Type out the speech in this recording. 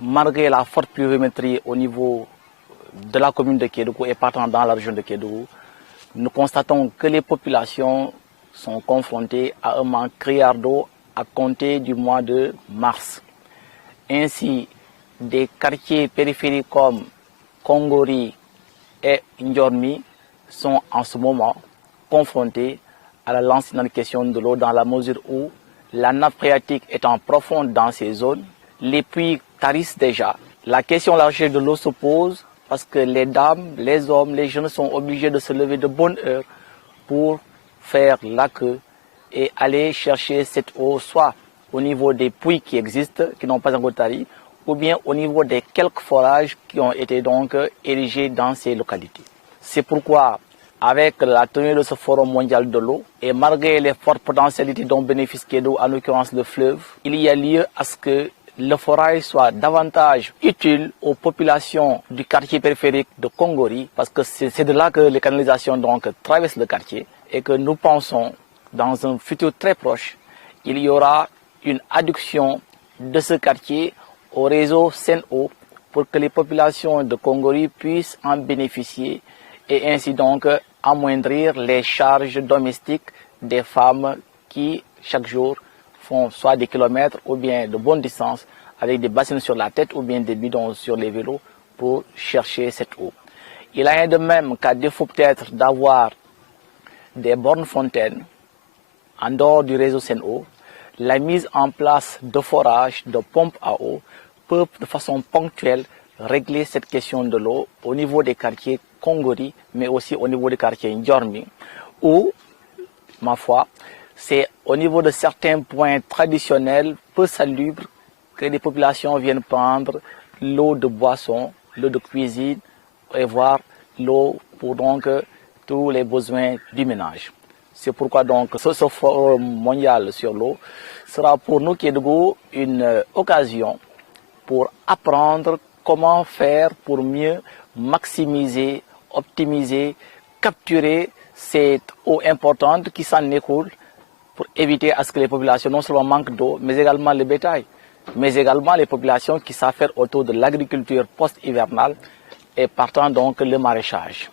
malgré la forte pluviométrie au niveau de la commune de Kédougou et partant dans la région de Kédougou, nous constatons que les populations sont confrontées à un manque criard d'eau à compter du mois de mars. Ainsi, des quartiers périphériques comme Kongori et Ndjormi sont en ce moment confrontés à la lancinante question de l'eau dans la mesure où la nappe phréatique étant profonde dans ces zones, les puits tarissent déjà. La question de la recherche de l'eau se pose parce que les dames, les hommes, les jeunes sont obligés de se lever de bonne heure pour faire la queue et aller chercher cette eau soit au niveau des puits qui existent, qui n'ont pas encore tari, ou bien au niveau des quelques forages qui ont été donc érigés dans ces localités. C'est pourquoi, avec la tenue de ce Forum mondial de l'eau, et malgré les fortes potentialités dont bénéficie Kédougou, en l'occurrence le fleuve, il y a lieu à ce que le forage soit davantage utile aux populations du quartier périphérique de Kongori, parce que c'est de là que les canalisations donc traversent le quartier, et que nous pensons, dans un futur très proche, il y aura une adduction de ce quartier au réseau Sen'Eau pour que les populations de Kongori puissent en bénéficier et ainsi donc amoindrir les charges domestiques des femmes qui chaque jour font soit des kilomètres ou bien de bonnes distances avec des bassines sur la tête ou bien des bidons sur les vélos pour chercher cette eau. Il en est de même qu'à défaut peut-être d'avoir des bornes fontaines en dehors du réseau Sen'Eau, la mise en place de forages, de pompes à eau peut de façon ponctuelle régler cette question de l'eau au niveau des quartiers Kongori, mais aussi au niveau des quartiers Ndjormi, où, ma foi, c'est au niveau de certains points traditionnels peu salubres que les populations viennent prendre l'eau de boisson, l'eau de cuisine et voire l'eau pour donc tous les besoins du ménage. C'est pourquoi donc ce forum mondial sur l'eau sera pour nous Kédougou une occasion pour apprendre comment faire pour mieux maximiser, optimiser, capturer cette eau importante qui s'en écoule pour éviter à ce que les populations non seulement manquent d'eau, mais également le bétail, mais également les populations qui s'affairent autour de l'agriculture post-hivernale et partant donc le maraîchage.